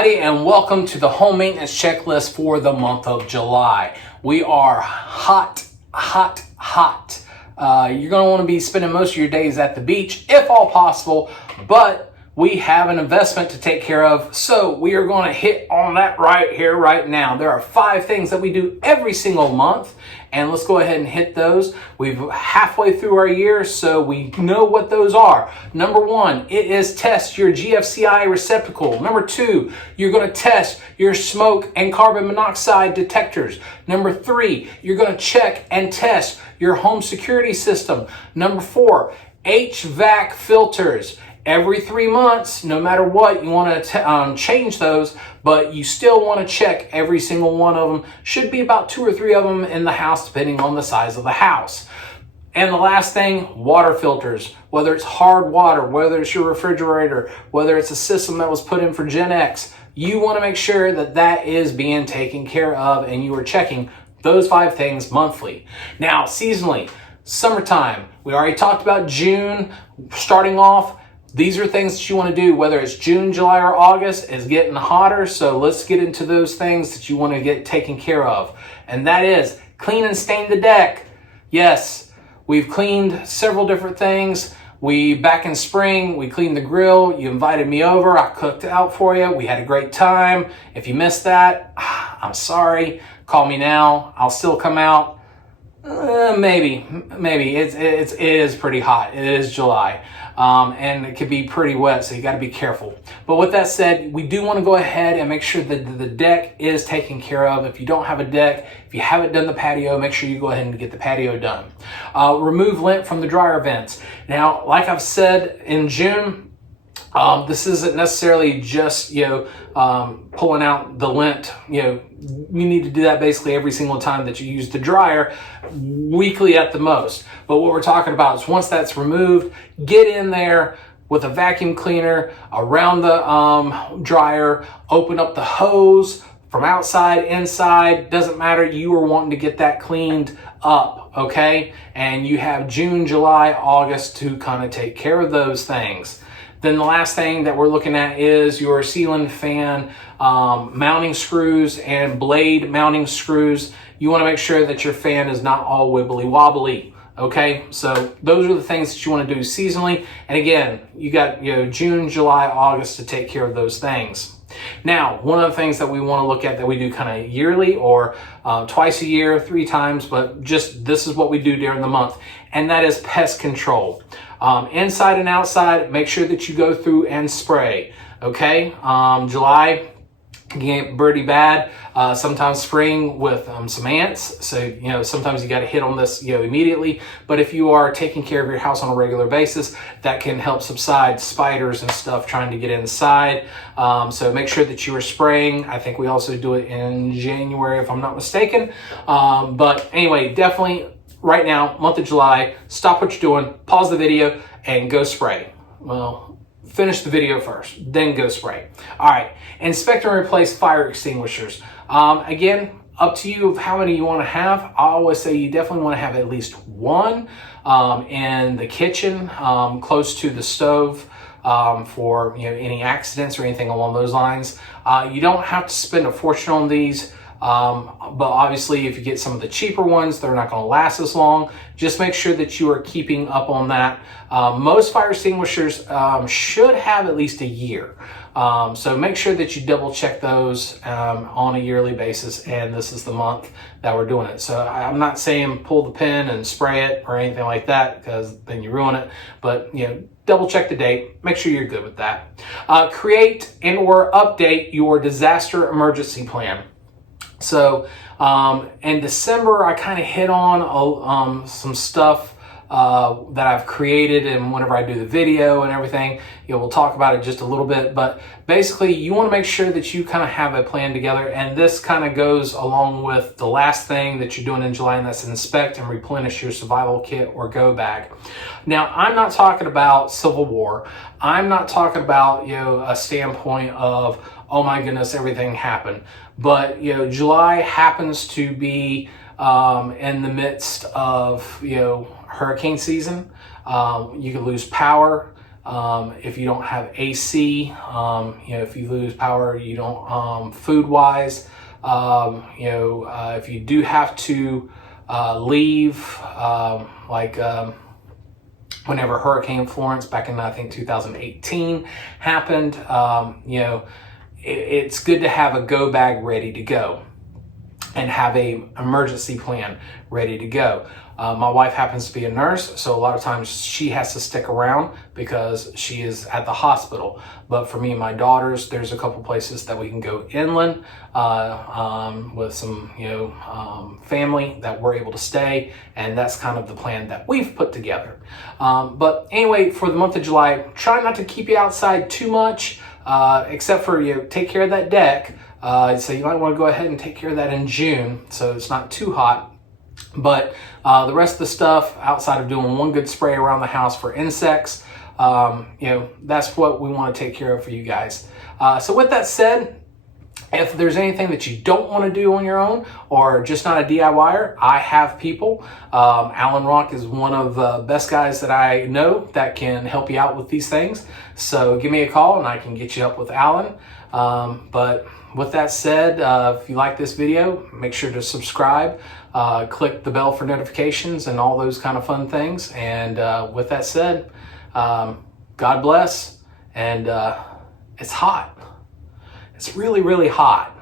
everybody, and welcome to the home maintenance checklist for the month of July. We are hot. You're going to want to be spending most of your days at the beach, if all possible, but we have an investment to take care of, so we are going to hit on that right here, right now. There are 5 things that we do every single month, and let's go ahead and hit those. We're halfway through our year, so we know what those are. Number 1, it is test your GFCI receptacle. Number 2, you're going to test your smoke and carbon monoxide detectors. Number 3, you're going to check and test your home security system. Number 4, HVAC filters. Every 3 months, no matter what, you want to change those, but you still want to check every single one of them. Should be about 2 or 3 of them in the house, depending on the size of the house. And the last thing, water filters. Whether it's hard water, whether it's your refrigerator, whether it's a system that was put in for Gen X, you want to make sure that that is being taken care of, and you are checking those 5 things monthly. Now, seasonally, summertime. We already talked about June starting off. These are things that you want to do, whether it's June, July, or August. It's getting hotter, so let's get into those things that you want to get taken care of. And that is clean and stain the deck. Yes, we've cleaned several different things. Back in spring, we cleaned the grill. You invited me over. I cooked out for you. We had a great time. If you missed that, I'm sorry. Call me now. I'll still come out. Maybe. It is pretty hot. It is July. And it could be pretty wet, so you got to be careful. But with that said, we do want to go ahead and make sure that the deck is taken care of. If you don't have a deck, if you haven't done the patio, make sure you go ahead and get the patio done. Remove lint from the dryer vents. Now, like I've said in June, this isn't necessarily just, pulling out the lint. You need to do that basically every single time that you use the dryer, weekly at the most. But what we're talking about is once that's removed, get in there with a vacuum cleaner around the dryer, open up the hose from outside, inside, doesn't matter. You are wanting to get that cleaned up, okay? And you have June, July, August to kind of take care of those things. Then the last thing that we're looking at is your ceiling fan mounting screws and blade mounting screws. You want to make sure that your fan is not all wibbly wobbly. Okay, so those are the things that you want to do seasonally. And again, you got June, July, August to take care of those things. Now, one of the things that we want to look at that we do kind of yearly or twice a year, 3 times, but just this is what we do during the month, and that is pest control. Inside and outside, make sure that you go through and spray. Okay, July can get pretty bad. Sometimes spring with some ants. So, sometimes you got to hit on this, immediately. But if you are taking care of your house on a regular basis, that can help subside spiders and stuff trying to get inside. So make sure that you are spraying. I think we also do it in January, if I'm not mistaken. But anyway, definitely right now, month of July, stop what you're doing, pause the video, and go spray. Well, finish the video first, then go spray. All right, inspect and replace fire extinguishers. Again, up to you of how many you want to have. I always say you definitely want to have at least one in the kitchen, close to the stove, for any accidents or anything along those lines. You don't have to spend a fortune on these. But obviously if you get some of the cheaper ones, they're not going to last as long. Just make sure that you are keeping up on that. Most fire extinguishers should have at least a year. So make sure that you double check those on a yearly basis, and this is the month that we're doing it. So I'm not saying pull the pin and spray it or anything like that, because then you ruin it, but double check the date, make sure you're good with that. Create and or update your disaster emergency plan. So in December, I kind of hit on some stuff that I've created, and whenever I do the video and everything, we'll talk about it just a little bit. But basically, you want to make sure that you kind of have a plan together, and this kind of goes along with the last thing that you're doing in July, and that's inspect and replenish your survival kit or go bag. Now, I'm not talking about Civil War. I'm not talking about a standpoint of, oh my goodness, everything happened. But July happens to be in the midst of hurricane season. You could lose power. if you don't have AC, if you lose power, you don't, food wise, if you do have to leave, whenever Hurricane Florence back in, I think, 2018 happened, it's good to have a go bag ready to go and have a emergency plan ready to go. My wife happens to be a nurse, so a lot of times she has to stick around because she is at the hospital. But for me and my daughters, there's a couple places that we can go inland with some, family that we're able to stay, and that's kind of the plan that we've put together. But anyway, for the month of July, try not to keep you outside too much, except for take care of that deck. So you might want to go ahead and take care of that in June, so it's not too hot. But the rest of the stuff, outside of doing one good spray around the house for insects, that's what we want to take care of for you guys. So with that said, if there's anything that you don't want to do on your own or just not a DIYer, I have people. Alan Rock is one of the best guys that I know that can help you out with these things. So give me a call and I can get you up with Alan. But with that said, if you like this video, make sure to subscribe, click the bell for notifications and all those kind of fun things. And with that said, God bless. And it's hot. It's really, really hot.